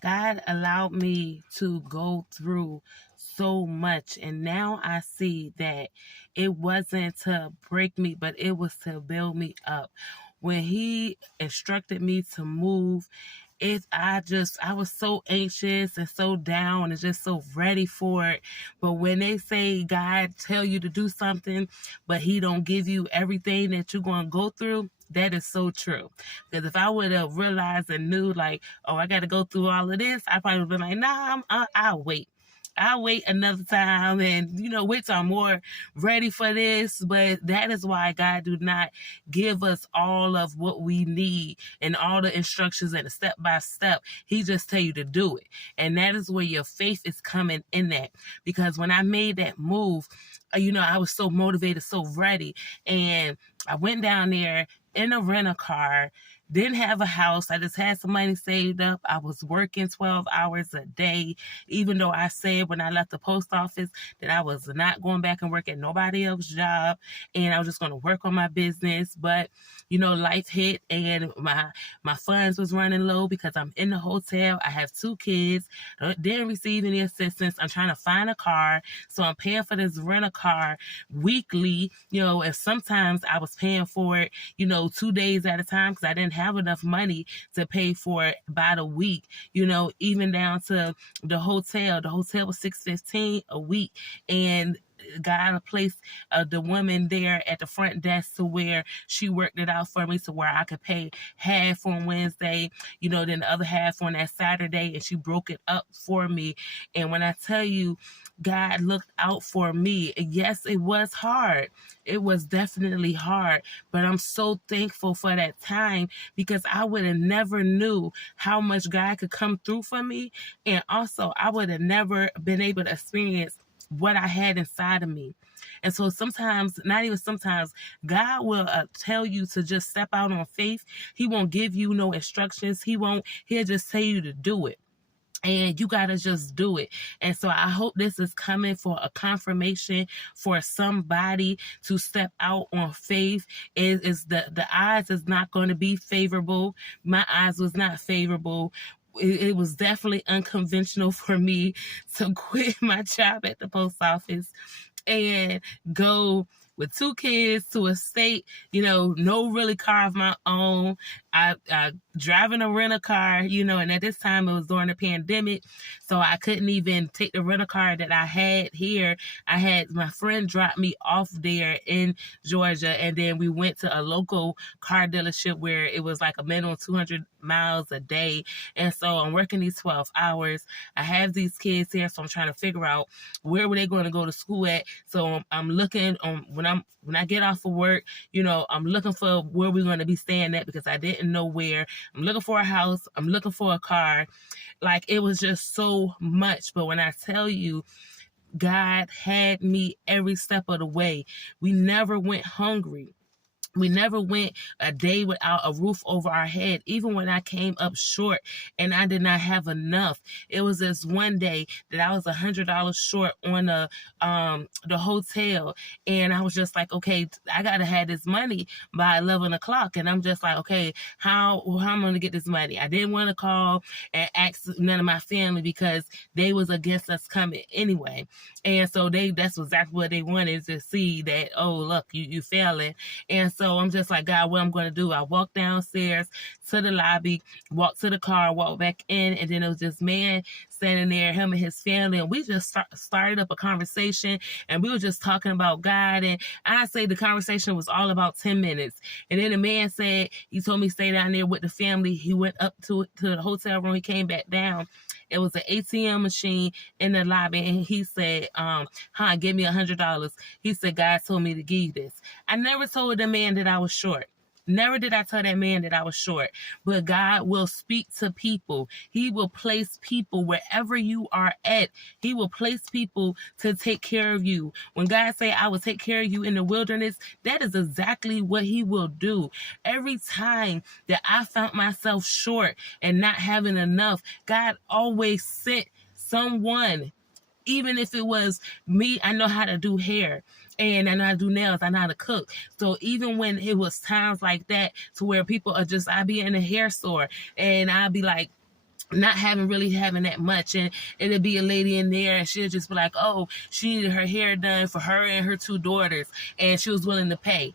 God allowed me to go through so much, and now I see that it wasn't to break me, but it was to build me up. When He instructed me to move, I was so anxious and so down and just so ready for it. But when they say God tell you to do something, but He don't give you everything that you're going to go through, that is so true. Because if I would have realized and knew, like, oh, I got to go through all of this, I probably would have been like, nah, I'll wait. I'll wait another time and, wait till I'm more ready for this. But that is why God do not give us all of what we need and all the instructions and the step by step. He just tell you to do it. And that is where your faith is coming in that. Because when I made that move, I was so motivated, so ready. And I went down there in a rental car, didn't have a house. I just had some money saved up. I was working 12 hours a day, even though I said when I left the post office that I was not going back and work at nobody else's job, and I was just going to work on my business. But, life hit, and my funds was running low because I'm in the hotel. I have 2 kids, didn't receive any assistance. I'm trying to find a car, so I'm paying for this rental car weekly, and sometimes I was paying for it, 2 days at a time because I didn't have enough money to pay for it by the week, even down to the hotel. The hotel was $615 a week, and got a place, the woman there at the front desk, to where she worked it out for me to where I could pay half on Wednesday, then the other half on that Saturday, and she broke it up for me. And when I tell you, God looked out for me, yes, it was hard. It was definitely hard, but I'm so thankful for that time, because I would have never knew how much God could come through for me. And also, I would have never been able to experience what I had inside of me. And so sometimes, not even sometimes, God will tell you to just step out on faith. He won't give you no instructions. He'll just tell you to do it. And you got to just do it. And so I hope this is coming for a confirmation for somebody to step out on faith. Is the odds is not going to be favorable. My odds was not favorable. It was definitely unconventional for me to quit my job at the post office and go with 2 kids to a state, no really car of my own. I driving a rental car, and at this time it was during the pandemic, so I couldn't even take the rental car that I had here. I had my friend drop me off there in Georgia, and then we went to a local car dealership where it was like a minimum 200 miles a day. And so I'm working these 12 hours. I have these kids here, so I'm trying to figure out where were they going to go to school at. So I'm looking on when I get off of work, I'm looking for where we're going to be staying at, because I didn't know where. I'm looking for a house. I'm looking for a car. Like, it was just so much. But when I tell you, God had me every step of the way. We never went hungry. We never went a day without a roof over our head, even when I came up short and I did not have enough. It was this one day that I was $100 short on the hotel, and I was just like, okay, I gotta have this money by 11 o'clock. And I'm just like, okay, how am I gonna get this money? I didn't want to call and ask none of my family because they was against us coming anyway. And so that's exactly what they wanted, to see that, oh, look, you failing. And so I'm just like, God, what I'm going to do? I walked downstairs to the lobby, walked to the car, walked back in, and then it was this man standing there, him and his family, and we just started up a conversation, and we were just talking about God. And I say the conversation was all about 10 minutes. And then the man said, he told me to stay down there with the family. He went up to the hotel room. He came back down. It was an ATM machine in the lobby, and he said, give me $100. He said, God told me to give you this. I never told the man that I was short. Never did I tell that man that I was short. But God will speak to people. He will place people wherever you are at. He will place people to take care of you. When God say, I will take care of you in the wilderness, that is exactly what he will do. Every time that I found myself short and not having enough, God always sent someone. Even if it was me, I know how to do hair, and I know how to do nails, I know how to cook. So even when it was times like that, to where people are just, I'd be in a hair store and I'd be like, not really having that much, and it'll be a lady in there and she'll just be like, oh, she needed her hair done for her and her 2 daughters, and she was willing to pay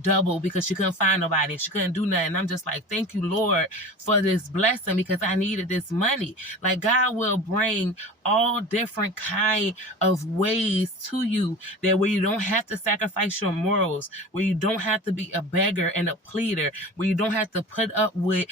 double because she couldn't find nobody. She couldn't do nothing. I'm just like, thank you, Lord, for this blessing, because I needed this money. Like, God will bring all different kind of ways to you that where you don't have to sacrifice your morals, where you don't have to be a beggar and a pleader, where you don't have to put up with,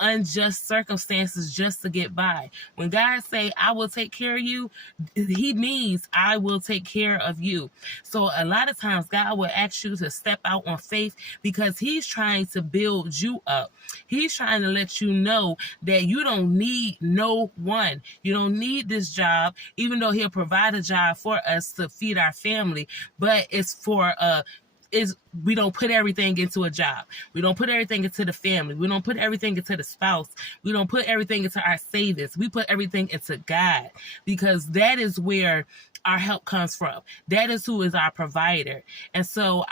unjust circumstances just to get by. When God say, I will take care of you, he means I will take care of you. So a lot of times God will ask you to step out on faith because he's trying to build you up. He's trying to let you know that you don't need no one. You don't need this job, even though he'll provide a job for us to feed our family, but it's for we don't put everything into a job. We don't put everything into the family. We don't put everything into the spouse. We don't put everything into our savings. We put everything into God, because that is where our help comes from. That is who is our provider. And so